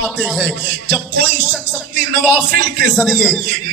फरमाते हैं जब कोई शख्स अपनी नवाफिल के जरिए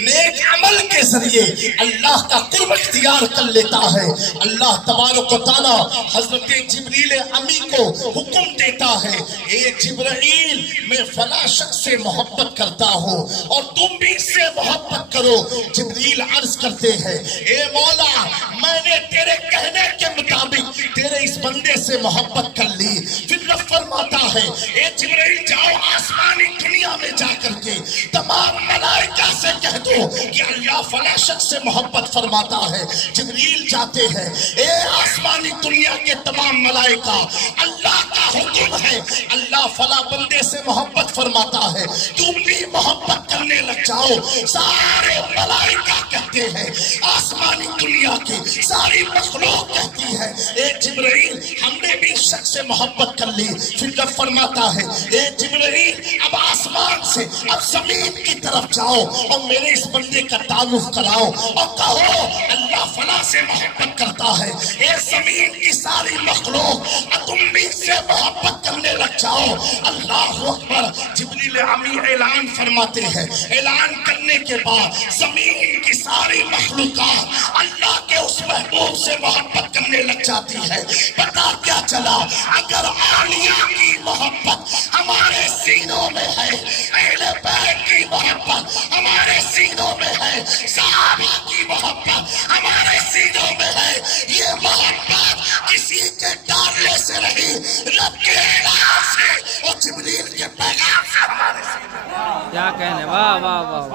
नेक अमल के जरिए अल्लाह का कुर्ब इख्तियार कर लेता है, अल्लाह तबारक व तआला हजरत जिब्रील अमी को हुक्म देता है, ए जिब्रील मैं फला शख्स से मोहब्बत करता हूँ और तुम भी इससे मोहब्बत करो। जिब्रील अर्ज करते हैं, ए मौला मैंने तेरे कहने के मुताबिक तेरे इस बंदे से मोहब्बत कर ली। फिर रब फरमाता है, ए जिब्रील जाओ आसमानी दुनिया में जाकर के तमाम मलाइका से कह दो कि अल्लाह फला शख्स से मोहब्बत फरमाता है। जिब्रील जाते हैं, ए आसमानी दुनिया के तमाम मलाइका अल्लाह का हुक्म है, अल्लाह फला बंदे से मोहब्बत फरमाता है, तुम भी मोहब्बत करने लग जाओ। सारे मलाइका कहते हैं, आसमानी दुनिया की सारी मखलूक कहती है, ए जिब्रील हमने भी इस शख्स से मोहब्बत कर ली। फिर जब फरमाता है, ए जिब्रील अब आसमान से अब जमीन की तरफ जाओ और मेरे इस बंदे का तारुफ कराओ और कहो अल्लाह फला से मोहब्बत करता है। ए जमीन की सारी मखलूक तुम भी इससे मोहब्बत करने लग जाओ। अल्लाह अकबर। जिब्रील अमी ऐलान फरमाते हैं, ऐलान करने के बाद जमीन की सारी मखलूकात अल्लाह के उस महबूब से मोहब्बत करने लग जाती है। पता क्या चला, अगर आलिया की मोहब्बत हमारे सीनों में है, अहले बैत की मोहब्बत हमारे सीनों में है, सहाबा की मोहब्बत हमारे सीनों में है, ये मोहब्बत किसी के डालने से नहीं, रब के ऐलान से और जिब्रील के पैगाम से हमारे सीनों में। क्या कहने, वाह वाह वाह।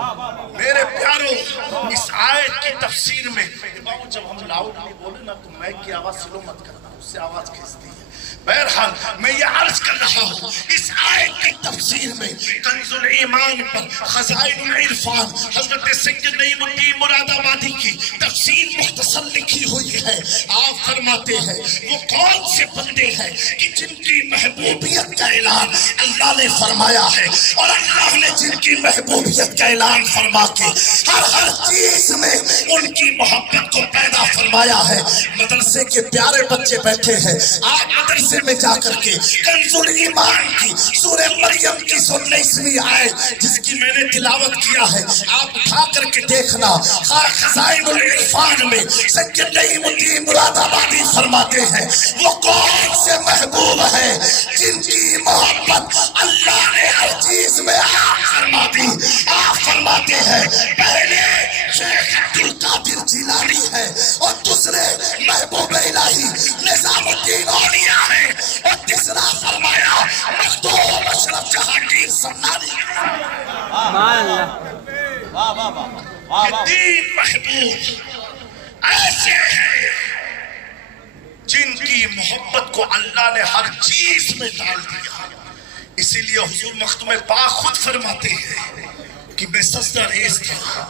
मेरे प्यारों, इस आयत की तफसीर में जब हम लाउड नहीं बोले ना तो मैं की आवाज स्लो मत करना, उससे आवाज खींचती है। बहरहाल मैं ये अर्ज कर रहा हूँ, इस आयत की तफसीर में कंजुल ईमान पर खज़ाइनुल इरफान हजरत सैयद नईमुद्दीन मुरादाबादी की तफसीर मुख्तसर लिखी हुई है। आप फरमाते हैं वो कौन से बंदे हैं कि जिनकी महबूबियत का ऐलान अल्लाह ने फरमाया है और अल्लाह ने जिनकी महबूबियत का ऐलान फरमा के हर चीज में उनकी मोहब्बत को पैदा फरमाया है। मदरसे के प्यारे बच्चे बैठे हैं, आप मदरसे में जाकर के कंजुल ईमान की सूरह मरियम की 19वीं आयत जिसकी मैंने तिलावत किया है, आप उठा करके देखना। खज़ाइनुल इरफान में सैयद नईमुद्दीन मुरादाबादी फरमाते हैं वो कौन से महबूब है जिनकी मोहब्बत अल्लाह ने हर चीज में फरमा दी। आप फरमाते हैं पहले शेख अब्दुल कादिर जिलानी है और दूसरे महबूब इलाही निजामुद्दीन औलिया है और तीसरा फरमाया मखदूम अशरफ जहांगीर समनानी। तीन महबूब ऐसे हैं जिनकी मोहब्बत को अल्लाह ने हर चीज में डाल दिया। इसीलिए हुजूर मखदूम पाक खुद फरमाते हैं कि मैं सजदा रेज़ था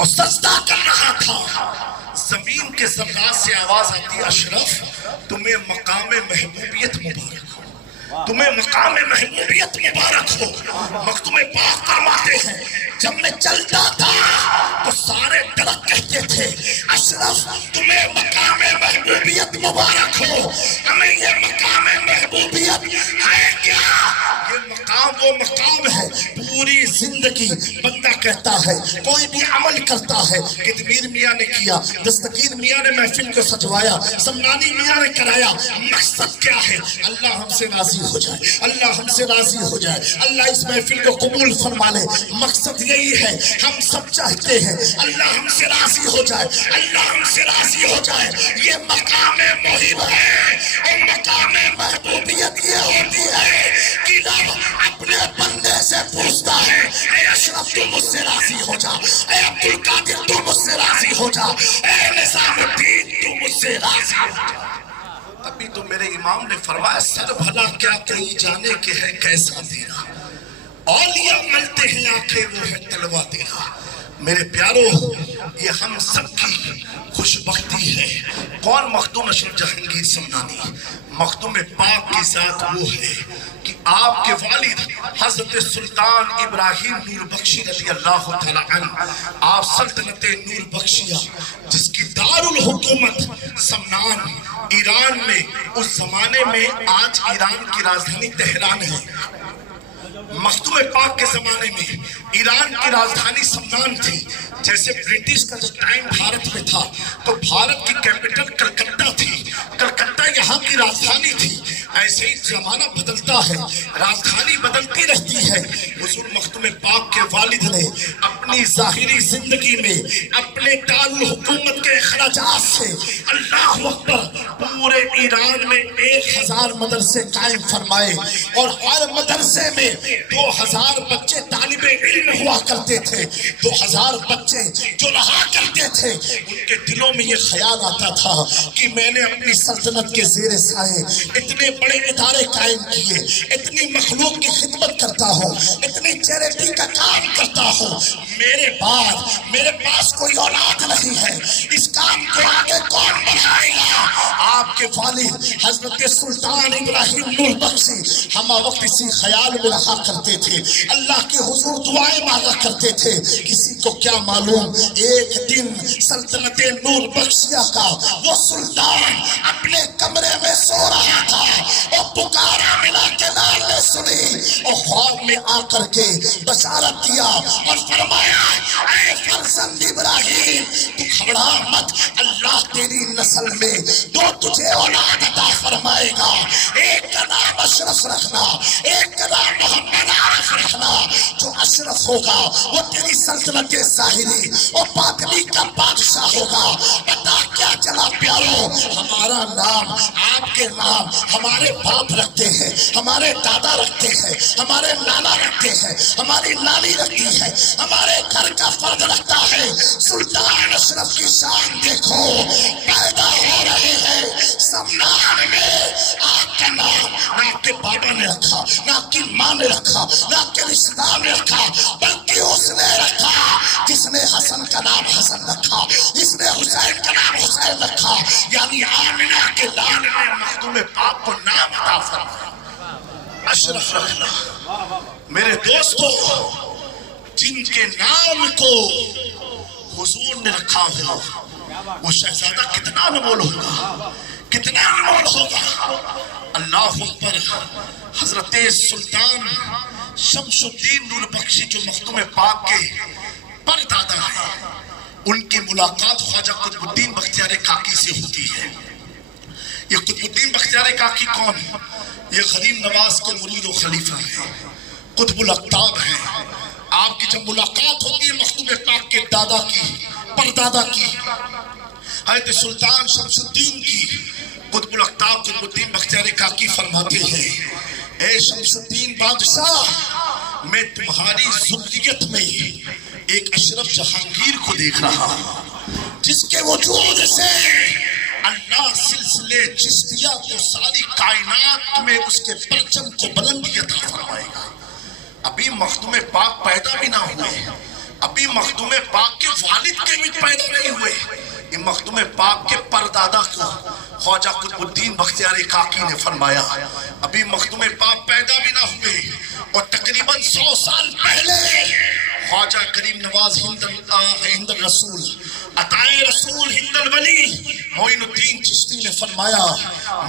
और सजदा कर रहा था, जमीन के ज़र्रात से आवाज आती है, अशरफ तुम्हें मकाम महबूबियत मुबारक हो, तुम्हें मकाम महबूबियत मुबारक हो। मखदूम पाक फरमाते हैं जब मैं चलता था तो सारे दरख्त कहते थे अशरफ तुम्हें मकाम महबूबियत मुबारक हो। हमें ये मकाम महबूबियत है क्या? ये मकाम वो मकाम है, पूरी जिंदगी बंदा कहता है, कोई भी अमल करता है, कितमीर मियाँ ने किया, दस्तगीर मियाँ ने महफिल को सजवाया, समनानी मियाँ ने कराया, मकसद क्या है? अल्लाह हमसे राजी हो जाए, अल्लाह हमसे राजी हो जाए, अल्लाह इस महफिल को कबूल फरमा ले। मकसद यही है, हम सब चाहते हैं अल्लाह हमसे राजी हो जाए, अल्लाह हमसे राजी हो जाए। ये मकाम मुहिब है और मकाम महबूबियत ये होती है कि रब अपने बंदे से पूछता है, ए अशरफ तू मुझसे राजी हो जा, ए अब्दुल कादिर तू मुझसे राजी हो जा, ए निजामुद्दीन तू मुझसे राजी हो जा। तभी तो मेरे इमाम ने फरमाया सर भला क्या कोई जाने के है कैसा तेरा, औलिया मलते हैं आंखें वो है तलवा तेरा। मेरे प्यारो, ये हम सबकी खुशबख्ती है। कौन? मखदूम अशरफ जहांगीर समनानी। मखदूम पाक की जात वो है कि आपके वालिद हजरत सुल्तान इब्राहिम नूर बख्शी रज़ी अल्लाह तआला अन्हु, आप सल्तनत नूर बख्शिया जिसकी दारुल हुकूमत समनान ईरान में, उस जमाने में आज ईरान की राजधानी तेहरान है, مخدوم پاک کے زمانے میں ایران کی راجدھانی سمنان تھی. جیسے برٹش کا جب ٹائم بھارت میں تھا تو بھارت کی کیپٹل کلکتہ تھی. کلکتہ یہاں کی راجدھانی تھی. ایسے ہی زمانہ بدلتا ہے، راجدھانی بدلتی رہتی ہے. حضور مخدوم پاک کے والد نے اپنی ظاہری زندگی میں اپنے دارالحکومت کے اخراجات سے اللہ اکبر پورے ایران میں 1000 مدرسے قائم فرمائے، اور ہر مدرسے میں 2000 بچے طالب علم ہوا کرتے تھے. 2000 بچے جو رہا کرتے تھے، ان کے دلوں میں یہ خیال آتا تھا کہ میں نے اپنی سلطنت کے زیر سائے اتنے بڑے ادارے قائم کیے، اتنی مخلوق کی خدمت کرتا ہوں، اتنی چیریٹی کا کام کرتا ہوں، میرے بعد میرے پاس کوئی اولاد نہیں ہے، اس کام کو آگے کون بڑھائے گا؟ آپ کے والد حضرت سلطان ابراہیم نور بخشی ہمہ وقت اسی خیال میں رہا کرتے تھے، اللہ کے حضور دعائیں مانگا کرتے تھے. کسی کو کیا معلوم، ایک دن سلطنت نور بخشیہ کا وہ سلطان اپنے کمرے میں سو رہا تھا، اور پکارا ملا کے نام نے سنی، اور خواب میں آ کر کے بشارت دیا اور فرمایا اے فرزند ابراہیم تو گھبرا مت، اللہ تیری نسل میں دو تجھے اولاد عطا فرمائے گا، ایک کا نام اشرف رکھنا، ایک کا نام محمد عارف رکھنا. جو اشرف ہوگا وہ تیری سلطنت ظاہری اور باطنی کا بادشاہ ہوگا. پتا کیا چلا پیارو، ہمارا نام آپ کے نام ہمارے باپ رکھتے ہیں، ہمارے دادا رکھتے ہیں، ہمارے نانا رکھتے ہیں، ہماری نانی رکھتی ہے، ہمارے گھر کا فرد رکھتا ہے. سلطان اشرف کی شان دیکھو، پیدا ہو رہے ہیں سمنان میں. آپ کا نام نہ آپ کے بابا نے رکھا، نہ آپ کی ماں نے رکھا، نہ آپ کے رشتہ دار نے رکھا، بلکہ اس نے رکھا جس نے حسن کا نام حسن رکھا، جس نے حسین کا نام حسین رکھا. یعنی آمنہ کے لال نے مخدوم پاک کو نام عطا فرمایا اشرف رکھنا. میرے دوستو، جن کے نام کو حضور نے رکھا ہو وہ شہزادہ کتنا انمول ہوگا، کتنا انمول ہوگا. اللہ اکبر. حضرت سلطان شمس الدین نور بخشی جو مخدوم پاک کے پردادا ہیں، ان کی ملاقات خواجہ قطب الدین بختیار کاکی سے ہوتی ہے. یہ قطب الدین بختیار کاکی کون ہے؟ یہ غریب نواز کے مرید و خلیفہ ہیں، قطب الاقطاب ہیں. آپ کی جب ملاقات ہوتی ہے مخدوم پاک کے دادا کی، پردادا کی، حضرت سلطان شمس الدین کی، قطب الاقطاب قطب الدین بختیار کاکی فرماتے ہیں اے شمس الدین بادشاہ، میں تمہاری ذریت میں ایک اشرف جہانگیر کو دیکھ رہا ہوں جس کے وجود سے اللہ سلسلے چشتیہ کو ساری کائنات میں اس کے پرچم کو بلندی عطا فرمائے گا. ابھی مخدوم پاک پیدا بھی نہ ہوئے، ابھی مخدوم پاک کے والد کے بھی پیدا نہیں ہوئے، یہ مخدوم پاک کے پردادا کو خواجہ قطب الدین بختیار کاکی نے فرمایا. ابھی مخدوم پاک پیدا بھی نہ ہوئے، اور تقریباً 100 سال پہلے خواجہ کریم نواز ہند الرسول عطائے رسول ہند الولی معین الدین چشتی نے فرمایا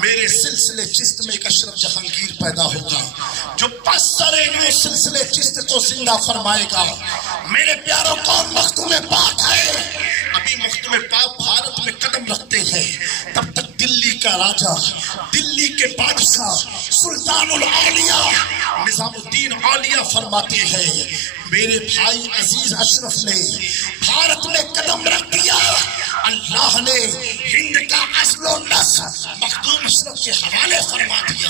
میرے سلسلے چشت میں ایک اشرف جہانگیر پیدا ہوگا جو پس سرے سلسلے چشت کو زندہ فرمائے گا. میرے پیاروں کون مخدوم پاک ہے؟ ابھی مخدوم پاک بھارت میں قدم رکھتے ہیں، تب تک دلی کا راجہ، دلی کے بادشاہ سلطان الاولیاء نظام الدین اولیاء فرماتے ہیں میرے بھائی عزیز اشرف نے بھارت میں قدم رکھ دیا، اللہ نے ہند کا اصل و نسل مخدوم اشرف کے حوالے فرما دیا.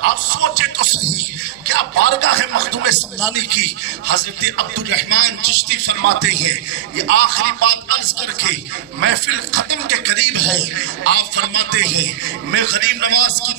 آپ سوچیں تو صحیح، کیا بارگاہ ہے مخدوم سمنانی کی. حضرت عبد الرحمن چشتی فرماتے ہیں، یہ آخری بات عرض کر کے محفل ختم کے قریب ہے. آپ فرماتے ہیں میں غریب نواز کی